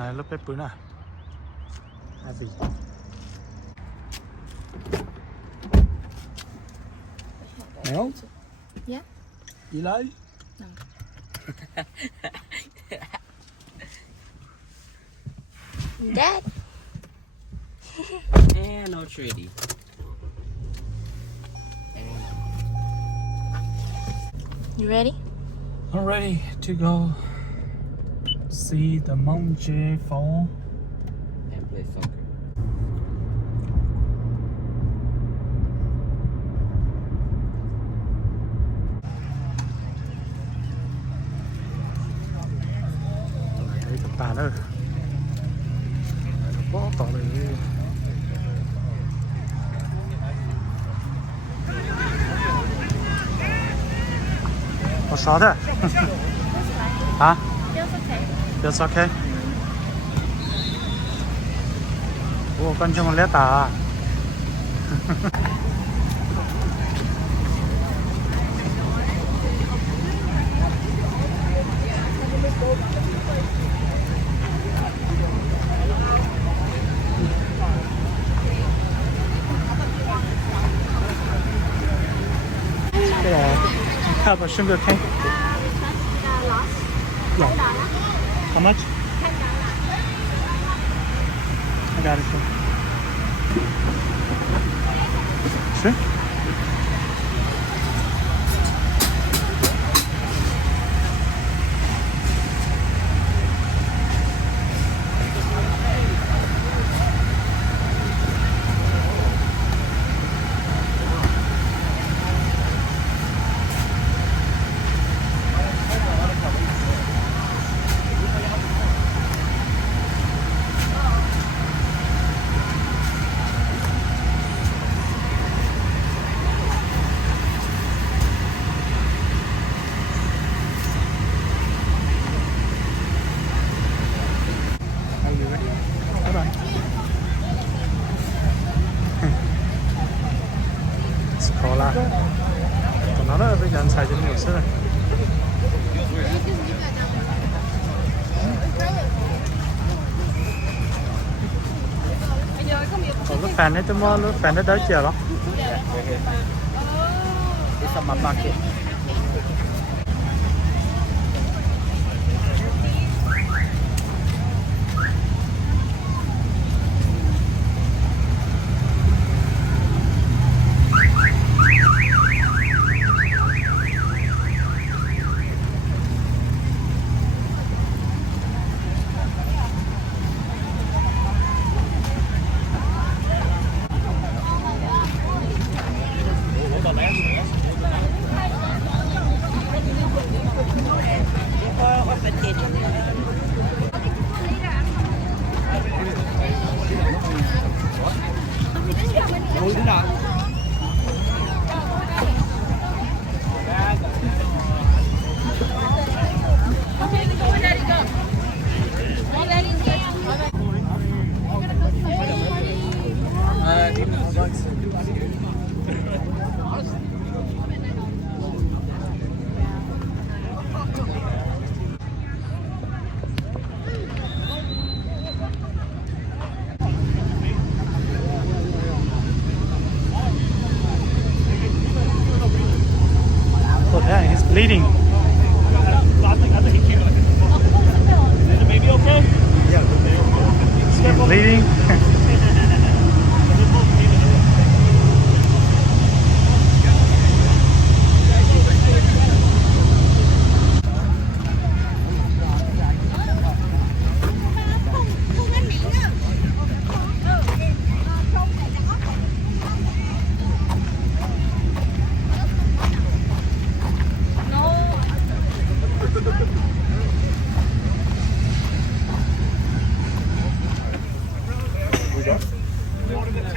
này lớp bếp bữa nào à gì Nyob? Yeah. You like? No. Dad. And not ready. You ready? I'm ready to go see the Monje Fall. And play soccer. Đấy tập tà nữa. Bó tỏ này. Có sao thế? Hả? Feels okay. Ủa con cho một lét à? Đây là have a sugar cane. Yeah. How much? I got it. Sure. Cola. Còn nó đó bây giờ anh xài cho nhiều sức rồi. Còn lúc fan đấy tôi mua lúc fan đấy tới chiều đó. It's a market. Oh, yeah, he's bleeding. I think he came like this. Is the baby okay? Yeah, the baby. He's bleeding.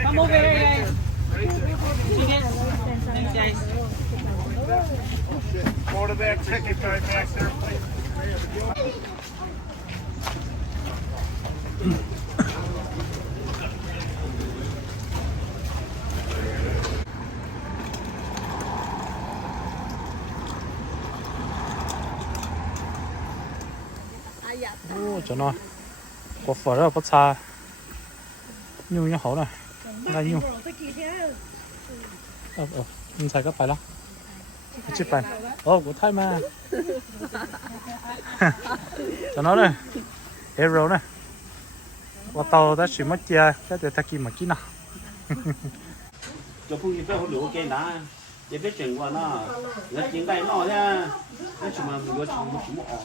Come over here, guys. Thanks, guys. Go to that ticket guy back there, please. Ồ, cho nó. 我火热不擦，用用好了，那用。你踩个摆了，去摆。哦，我太慢。cho nó đây, hero này. 我到在水么家，在这他给么给呢？就不一般好留给拿，也别整过那，那应该闹的，那什么我什么哦。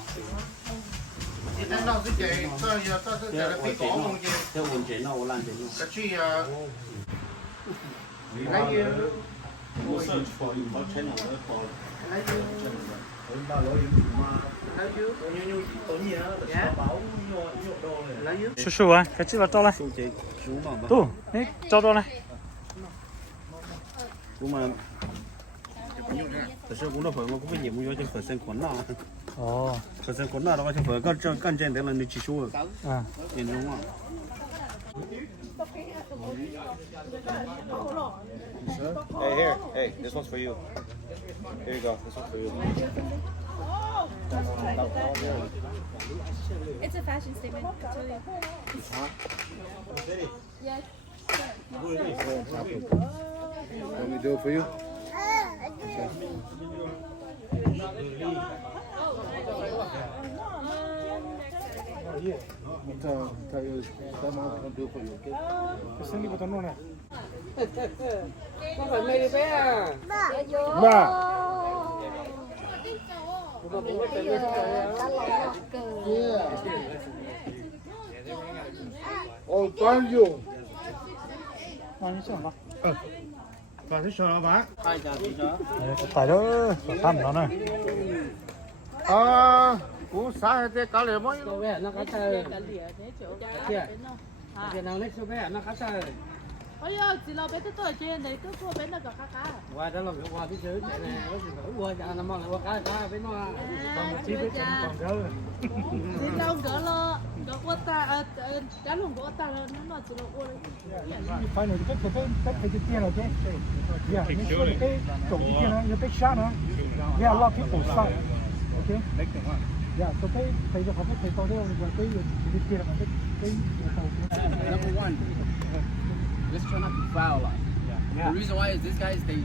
Nó nó cái gì, tôi giờ biết bỏ luôn chứ. Theo quần chế nó làm thế luôn. Cái chi lấy叔叔啊，快去了，招来。都，哎，招招来。Đúng mà thật sự cũng đâu phải mà cũng phải nhiều cho phải xem quán nào phải xem quán nào đó cho phải con trên đấy là nơi chỉ số nhìn đúng không Hey, here. Hey, this one's for you. Here you go. This one's for you. It's a fashion statement. I tell you. Yes. Want me to do it for you? Tell you, tell mom to do it for you, okay? Xin đi vào tận này. Có phải mê đi bé à? Ba. Oh, thank you. Ăn chứ không? Bà thích sợ bà. hai giờ thì đó Tại đó, tạm đó này. Cũng sao thế cả lệ mấy. Số bé nó cá sơ. Kìa. Cái nào lấy số bé nó cá sơ. Ôi ơi, chị lo bé tới tôi trên đấy, cứ qua bên nó có cá. Qua đó là qua phía dưới này nè, có gì phải qua cho nó mong là qua cá bên nó. Còn một chi biết còn gỡ. Chị đâu gỡ lo, gỡ qua ta, cá lồng gỡ ta là nó chỉ là qua đấy. Phải này cái tiền là cái. Yeah, cái trồng cái kia nó cái shot nó. Yeah, a lot of people start. Okay. Yeah, so cái cho họ cái to đấy là cái kia là cái Number one, let's try not to foul a lot. The reason why is these guys they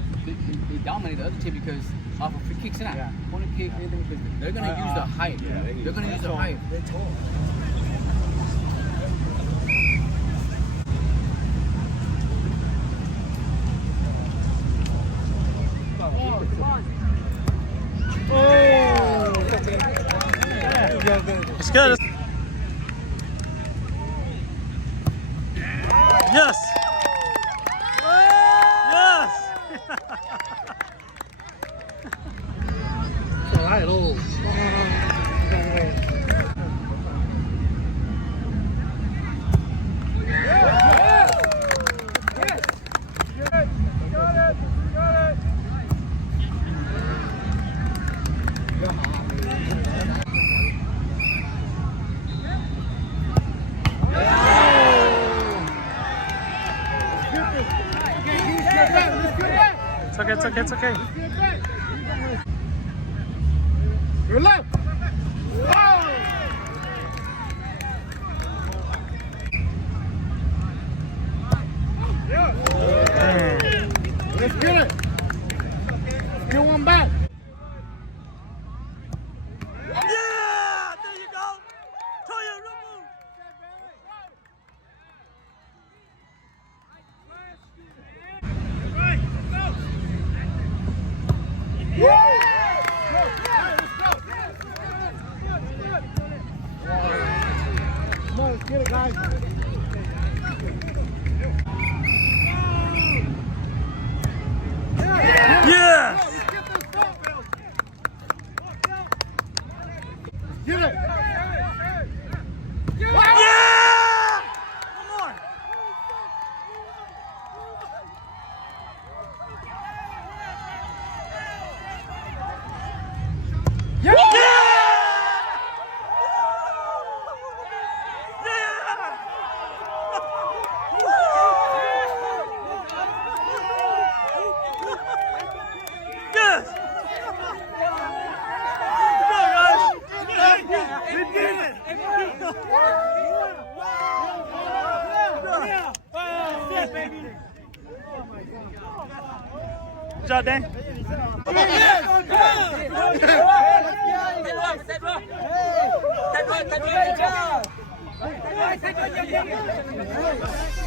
dominate the other team because of free kicks and that. Corner kick, anything because they're gonna use the height. They're gonna use the height. They're tall. It's good. Yes. Yes. All right, oh. It's okay, it's okay, it's okay. Your left. Let's get it. Get one back. Yeah! There you go! Toya Rumu! Jordan. Hey!